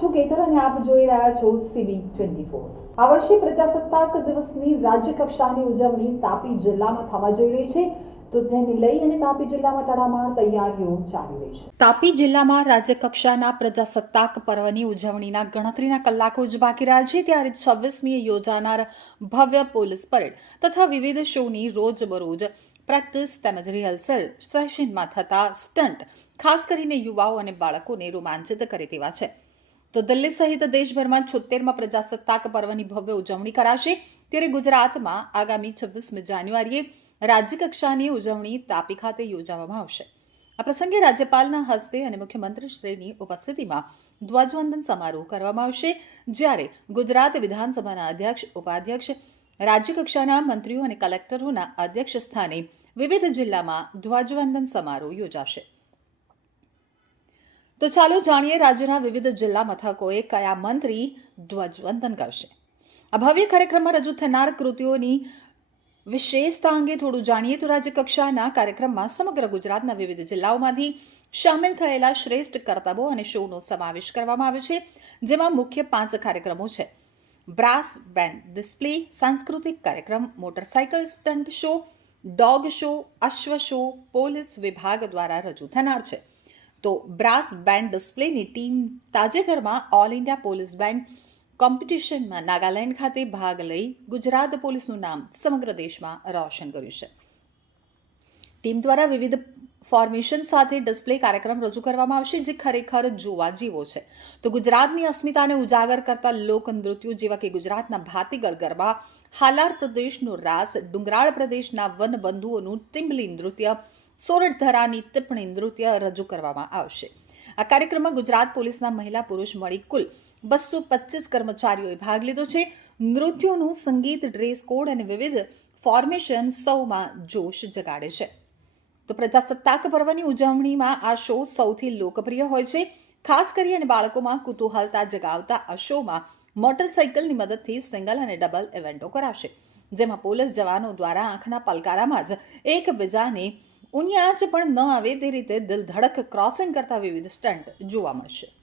છું કેતલ અને આપ જોઈ રહ્યા છો સીબી ટ્વેન્ટી ફોર આ વર્ષે પ્રજાસત્તાક દિવસની રાજ્ય કક્ષાની ઉજવણી તાપી જિલ્લામાં થવા જઈ રહી છે. તો તેને લઈ અને તાપી જિલ્લામાં તડામાર તૈયારીઓ ચાલી રહી છે. તાપી જિલ્લામાં રાજ્ય કક્ષાના પ્રજાસત્તાક પર્વની ઉજવણીના ગણતરીના કલાકો જ બાકી રહ્યા છે. ત્યારે છવ્વીસમીએ યોજાનાર ભવ્ય પોલીસ પરેડ તથા વિવિધ શોની રોજબરોજ પ્રેક્ટિસ તેમજ રિહર્સલ સેશનમાં થતા સ્ટન્ટ, ખાસ કરીને યુવાઓ અને બાળકોને રોમાંચિત કરે તેવા છે. તો દિલ્હી સહિત દેશભરમાં છોતેરમાં પ્રજાસત્તાક પર્વની ભવ્ય ઉજવણી કરાશે. ત્યારે ગુજરાતમાં આગામી છવ્વીસમી જાન્યુઆરીએ રાજ્યકક્ષાની ઉજવણી તાપી ખાતે યોજવામાં આવશે. આ પ્રસંગે રાજ્યપાલના હસ્તે અને મુખ્યમંત્રીશ્રીની ઉપસ્થિતિમાં ધ્વજવંદન સમારોહ કરવામાં આવશે, જ્યારે ગુજરાત વિધાનસભાના અધ્યક્ષ, ઉપાધ્યક્ષ, રાજ્યકક્ષાના મંત્રીઓ અને કલેક્ટરોના અધ્યક્ષ સ્થાને વિવિધ જિલ્લામાં ધ્વજવંદન સમારોહ યોજાશે. તો ચાલો જાણીએ રાજ્યના વિવિધ જિલ્લા મથકોએ કયા મંત્રી ધ્વજવંદન કરશે. આ ભવ્ય કાર્યક્રમમાં રજૂ થનાર કૃતિઓની વિશેષતા અંગે થોડું જાણીએ તો રાજ્ય કક્ષાના કાર્યક્રમમાં સમગ્ર ગુજરાતના વિવિધ જિલ્લાઓમાંથી સામેલ થયેલા શ્રેષ્ઠ કરતબો અને શોનો સમાવેશ કરવામાં આવે છે, જેમાં મુખ્ય પાંચ કાર્યક્રમો છે. બ્રાસ બેન્ડ ડિસ્પ્લે, સાંસ્કૃતિક કાર્યક્રમ motorcycle stunt show, dog show, અશ્વ show, police વિભાગ દ્વારા રજૂ થનાર છે. તો બ્રાસ બેન્ડ ડિસ્પ્લેની ટીમ તાજેતરમાં ઓલ ઇન્ડિયા પોલીસ બેન્ડ કોમ્પિટિશનમાં નાગાલેન્ડ ખાતે ભાગ લઈ ગુજરાત પોલીસનું નામ સમગ્ર દેશમાં રોશન કર્યું છે. ટીમ દ્વારા વિવિધ ફોર્મેશન સાથે ડિસ્પ્લે કાર્યક્રમ રજૂ કરવામાં આવશે જે ખરેખર જોવા જેવો છે. તો ગુજરાતની અસ્મિતાને ઉજાગર કરતા લોક નૃત્યો જેવા કે ગુજરાતના ભાતીગળ ગરબા, હાલાર પ્રદેશનો રાસ, ડુંગરાળ પ્રદેશના વનબંધુઓનું ટિમ્બલી નૃત્ય સોરઠધરાની ટિપ્પણી નૃત્ય રજૂ કરવામાં આવશે. આ કાર્યક્રમમાં ગુજરાત પોલીસના મહિલા પુરુષ મળી કુલ બસો પચીસ કર્મચારીઓએ ભાગ લીધો છે. નૃત્યોનું સંગીત, ડ્રેસ કોડ અને વિવિધ ફોર્મેશન સૌમાં જોશ જગાડે છે. તો પ્રજાસત્તાક પર્વની ઉજવણીમાં આ શો સૌથી લોકપ્રિય હોય છે. ખાસ કરી અને બાળકોમાં કુતૂહલતા જગાવતા આ શોમાં મોટરસાઇકલની મદદથી સિંગલ અને ડબલ ઇવેન્ટો કરાશે. જેમાં પોલીસ જવાનો દ્વારા આંખના પલકારામાં જ એકબીજાને ઊની આંચ પણ ન આવે તે રીતે દિલ ધડક ક્રોસિંગ કરતા વિવિધ સ્ટન્ટ જોવા મળશે.